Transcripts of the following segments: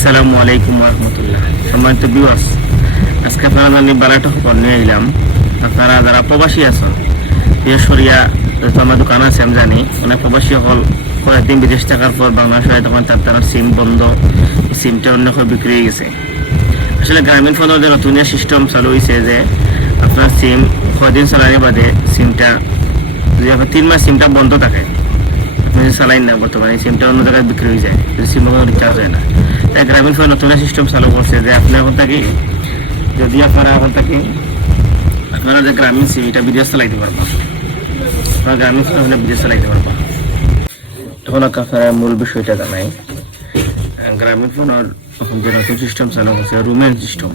আসসালামু আলাইকুম রহমতুল্লাহ। সম্মানিত ভিউয়ার্স, আজকে আপনারা আমি বালাটা খবর নিয়ে এলাম। আপনারা যারা প্রবাসী আছেন, বিশেষ করিয়া যেহেতু আমার দোকান আছে আমি জানি অনেক প্রবাসী সকল কয়েকদিন বিদেশ থাকার পর বাংলাদেশ হয় তখন তার সিম বন্ধ, সিমটা অন্য বিক্রি হয়ে গেছে। আসলে গ্রামীণ ফোনের যে নতুন সিস্টেম চালু হয়েছে যে আপনার সিম কয়েকদিন চালানি বাদে সিমটা যদি আপনার 3 মাস সিমটা বন্ধ থাকে, আপনি চালাইন না বর্তমানে সিমটা অন্য জায়গায় বিক্রি হয়ে যায়, সিম কোনো রিচার্জ হয় না। তাই গ্রামীণ ফোন নতুন সিস্টেম চালু করছে যে আপনি এখন থাকি যদি আপনারা এখন থাকি আপনারা যে গ্রামীণ সিম এটা বিদেশ চালাইতে পারবো, আপনারা গ্রামীণ ফোন হলে বিদেশ চালাইতে পারবো। তখন আপনারা মূল বিষয়টা জানাই, গ্রামীণ ফোনের এখন যে নতুন সিস্টেম চালু করছে রুমের সিস্টেম।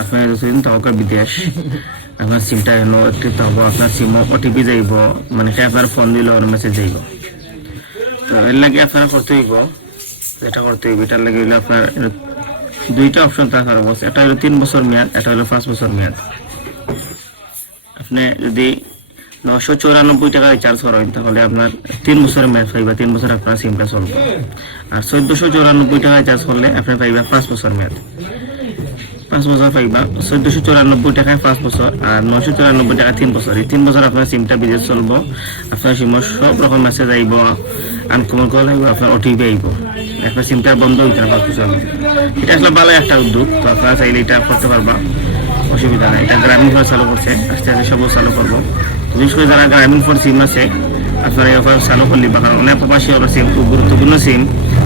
আপনার যতদিন তখন বিদেশ আপনার সিমটা এলো একটু তখন আপনার সিম ওটিপি যাইব, মানে আপনার ফোন দিল মেসেজ যাইব। তো এর লাগে আপনারা করতে হইব, যেটা করতে হইব এটার লাগে হইলে আপনার দুইটা অপশন থাকার অবস্থা, একটা হলো 3 বছর মেয়াদ, একটা হলো 5 বছর মেয়াদ। আপনি যদি 994 টাকা রিচার্জ করেন তাহলে আপনার 3 বছরের মেয়াদ পাইবা, 3 বছর আপনার সিমটা চলবে। আর 1494 টাকা রিচার্জ করলে আপনি পাইবা 5 বছর মেয়াদ, 5 বছর পাইবা। 1494 টাকায় 5 বছর আর 994 টাকা 3 বছর। এই 3 বছর আপনার সিমটা বিদেশ চলবো, আপনার সিমের সব রকম মেসেজ আইব, আনকমন কল আইব, আপনার ওটিপি আইব, আপনার সিমটা বন্ধ হইতে না 5 বছর মধ্যে। এটা আসলে ভালো একটা উদ্যোগ, তো আপনারা চাইলে এটা করতে পারবা, অসুবিধা নাই। এটা গ্রামীণ ফোন চালু করছে, আস্তে আস্তে সব চালু করবো। বিশেষ করে যারা গ্রামীণ ফোন সিম আছে আপনারা এই অফার চালু করলে বা কারণ অনেক প্রবাসী হলো সিম খুব গুরুত্বপূর্ণ সিম,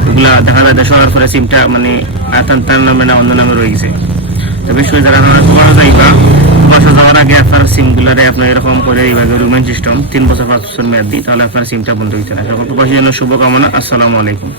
ওগুলা দেখা যায় দেশ হওয়ার পরে সিমটা মানে তার নামে না অন্য নামে রয়ে গেছে। তো বিশেষ করে যারা প্রবাসে যাইবা, প্রবাসে যাওয়ার আগে আপনার সিমগুলারে আপনার এরকম করে এইভাবে রুমেন সিস্টেম 3 বছর 5 বছর মেয়াদ দিই, তাহলে আপনার সিমটা বন্ধ হইতে না। সকল প্রবাসী জন্য শুভকামনা। আসসালামু আলাইকুম।